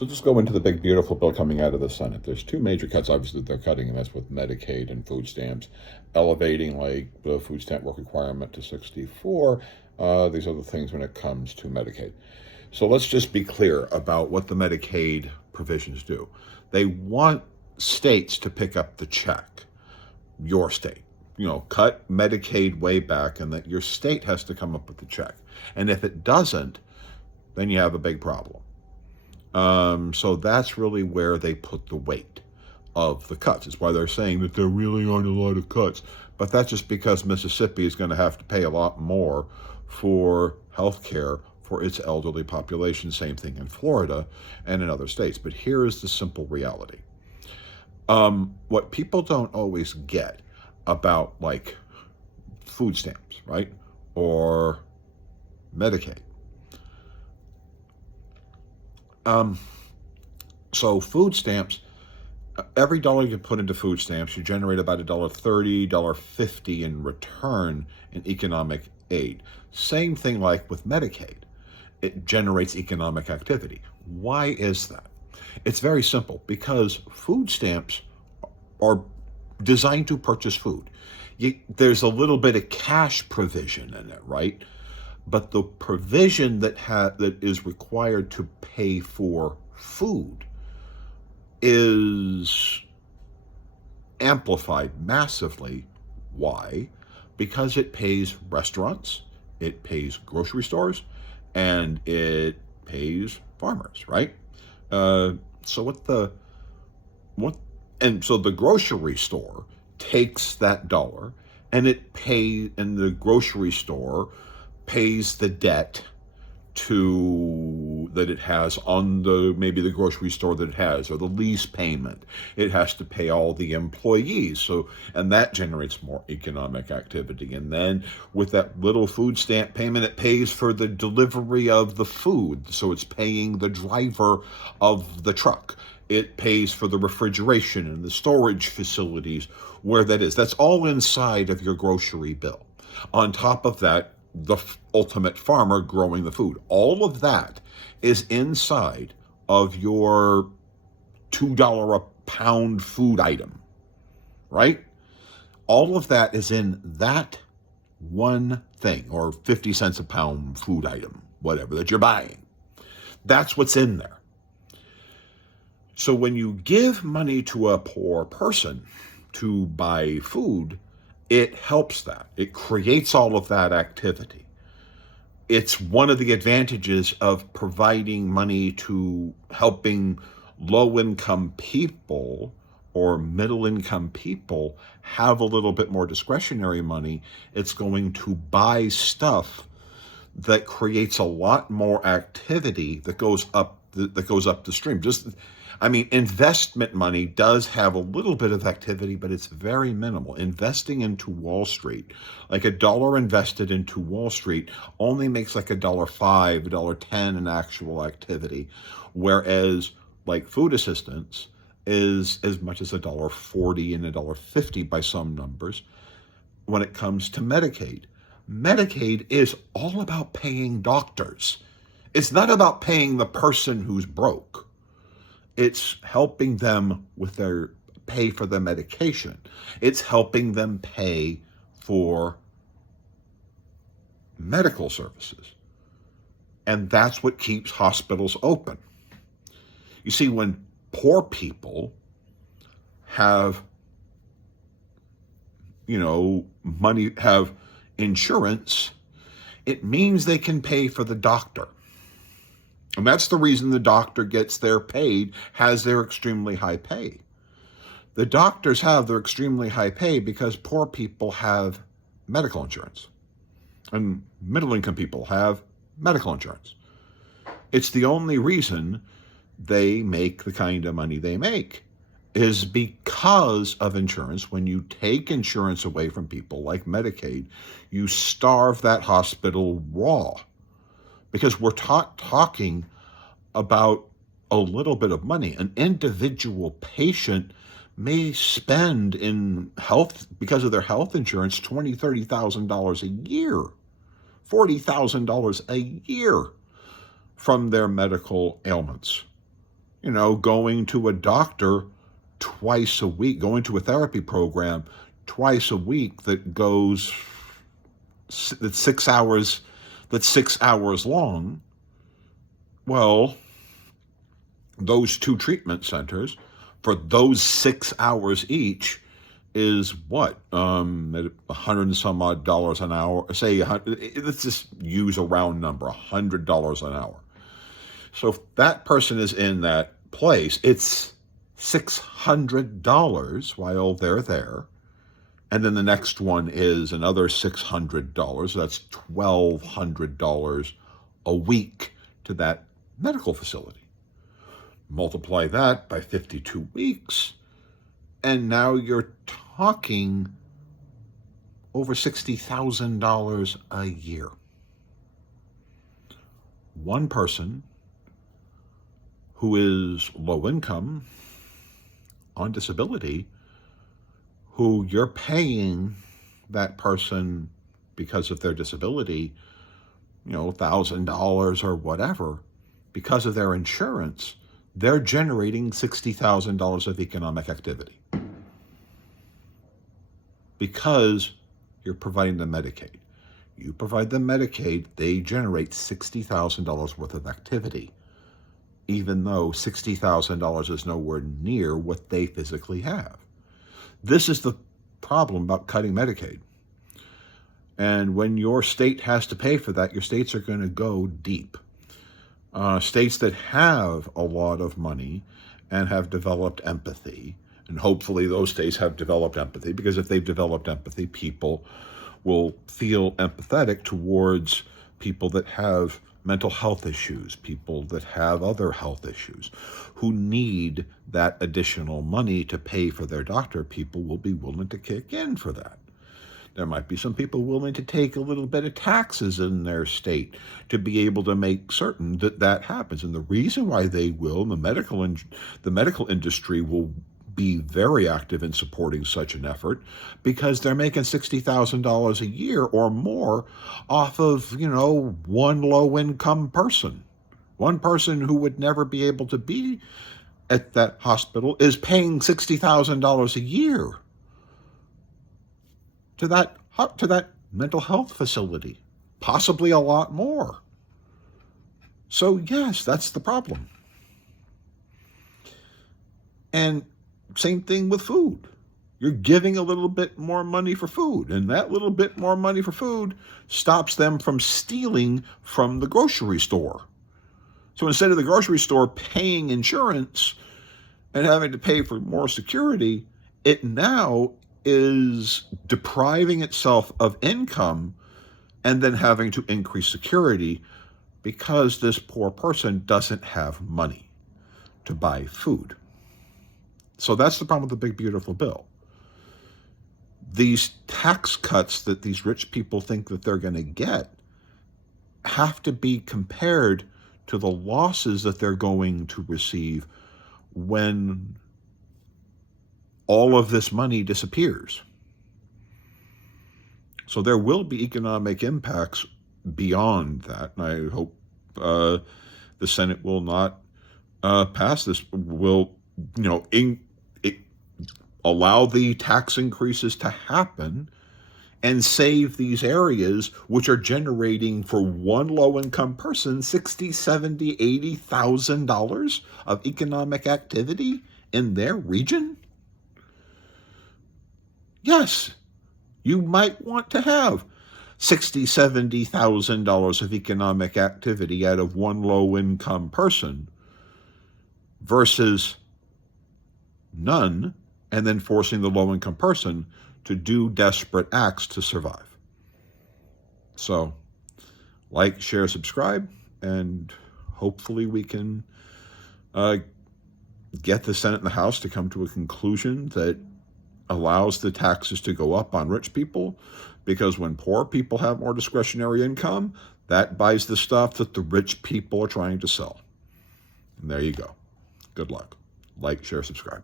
So just go into the big, beautiful bill coming out of the Senate. There's two major cuts, obviously, that they're cutting, and that's with Medicaid and food stamps, elevating like the food stamp work requirement to 64. These are the things when it comes to Medicaid. So let's just be clear about what the Medicaid provisions do. They want states to pick up the check, your state. Cut Medicaid way back, and that your state has to come up with the check. And if it doesn't, then you have a big problem. So that's really where they put the weight of the cuts. It's why they're saying that there really aren't a lot of cuts. But that's just because Mississippi is going to have to pay a lot more for health care for its elderly population. Same thing in Florida and in other states. But here is the simple reality. What people don't always get about like food stamps, right? Or Medicaid. So food stamps, every dollar you put into food stamps, you generate about $1.30, $1.50 in return in economic aid. Same thing like with Medicaid. It generates economic activity. Why is that? It's very simple, because food stamps are designed to purchase food. There's a little bit of cash provision in it, right? But the provision that is required to pay for food is amplified massively. Why? Because it pays restaurants, it pays grocery stores, and it pays farmers, right? So the grocery store takes that dollar, and the grocery store pays the debt that it has on maybe the grocery store that it has, or the lease payment. It has to pay all the employees. And that generates more economic activity. And then with that little food stamp payment, it pays for the delivery of the food. So it's paying the driver of the truck. It pays for the refrigeration and the storage facilities where that is. That's all inside of your grocery bill. On top of that, the ultimate farmer growing the food. All of that is inside of your $2 a pound food item, right? All of that is in that one thing, or 50 cents a pound food item, whatever that you're buying. That's what's in there. So when you give money to a poor person to buy food, it helps that. It creates all of that activity. It's one of the advantages of providing money to helping low-income people or middle-income people have a little bit more discretionary money. It's going to buy stuff that creates a lot more activity that goes up the stream. Investment money does have a little bit of activity, but it's very minimal. Investing into Wall Street, like $1 invested into Wall Street only makes like $1.05, $1.10 in actual activity, whereas like food assistance is as much as $1.40 and $1.50 by some numbers. When it comes to Medicaid, Medicaid is all about paying doctors. It's not about paying the person who's broke. It's helping them with their pay for their medication. It's helping them pay for medical services. And that's what keeps hospitals open. You see, when poor people have, money, have insurance, it means they can pay for the doctor. And that's the reason the doctor gets has their extremely high pay. The doctors have their extremely high pay because poor people have medical insurance and middle-income people have medical insurance. It's the only reason they make the kind of money they make is because of insurance. When you take insurance away from people like Medicaid, you starve that hospital raw. Because we're talking about a little bit of money. An individual patient may spend in health, because of their health insurance, $20,000, $30,000 a year, $40,000 a year from their medical ailments. going to a doctor twice a week, going to a therapy program twice a week that's 6 hours long. Well, those two treatment centers for those 6 hours each is what? $100 and some odd dollars an hour. Let's just use a round number, $100 an hour. So if that person is in that place, it's $600 while they're there. And then the next one is another $600. That's $1,200 a week to that medical facility. Multiply that by 52 weeks, and now you're talking over $60,000 a year. One person who is low income, on disability, who you're paying that person because of their disability, $1,000 or whatever, because of their insurance, they're generating $60,000 of economic activity because you're providing them Medicaid. You provide them Medicaid, they generate $60,000 worth of activity, even though $60,000 is nowhere near what they physically have. This is the problem about cutting Medicaid. And when your state has to pay for that, your states are going to go deep. States that have a lot of money and have developed empathy, and hopefully those states have developed empathy, because if they've developed empathy, people will feel empathetic towards people that have mental health issues, people that have other health issues, who need that additional money to pay for their doctor. People will be willing to kick in for that. There might be some people willing to take a little bit of taxes in their state to be able to make certain that that happens. And the reason why they will, the medical industry will be very active in supporting such an effort, because they're making $60,000 a year or more off of, one low-income person. One person who would never be able to be at that hospital is paying $60,000 a year to that mental health facility, possibly a lot more. So yes, that's the problem. And same thing with food. You're giving a little bit more money for food, and that little bit more money for food stops them from stealing from the grocery store. So instead of the grocery store paying insurance and having to pay for more security, it now is depriving itself of income and then having to increase security because this poor person doesn't have money to buy food. So that's the problem with the big, beautiful bill. These tax cuts that these rich people think that they're going to get have to be compared to the losses that they're going to receive when all of this money disappears. So there will be economic impacts beyond that. And I hope the Senate will not pass this, will, allow the tax increases to happen and save these areas which are generating for one low-income person $60,000, $70,000, $80,000 of economic activity in their region. Yes, you might want to have $60,000, $70,000 of economic activity out of one low-income person versus none, and then forcing the low-income person to do desperate acts to survive. So, like, share, subscribe, and hopefully we can get the Senate and the House to come to a conclusion that allows the taxes to go up on rich people, because when poor people have more discretionary income, that buys the stuff that the rich people are trying to sell. And there you go. Good luck. Like, share, subscribe.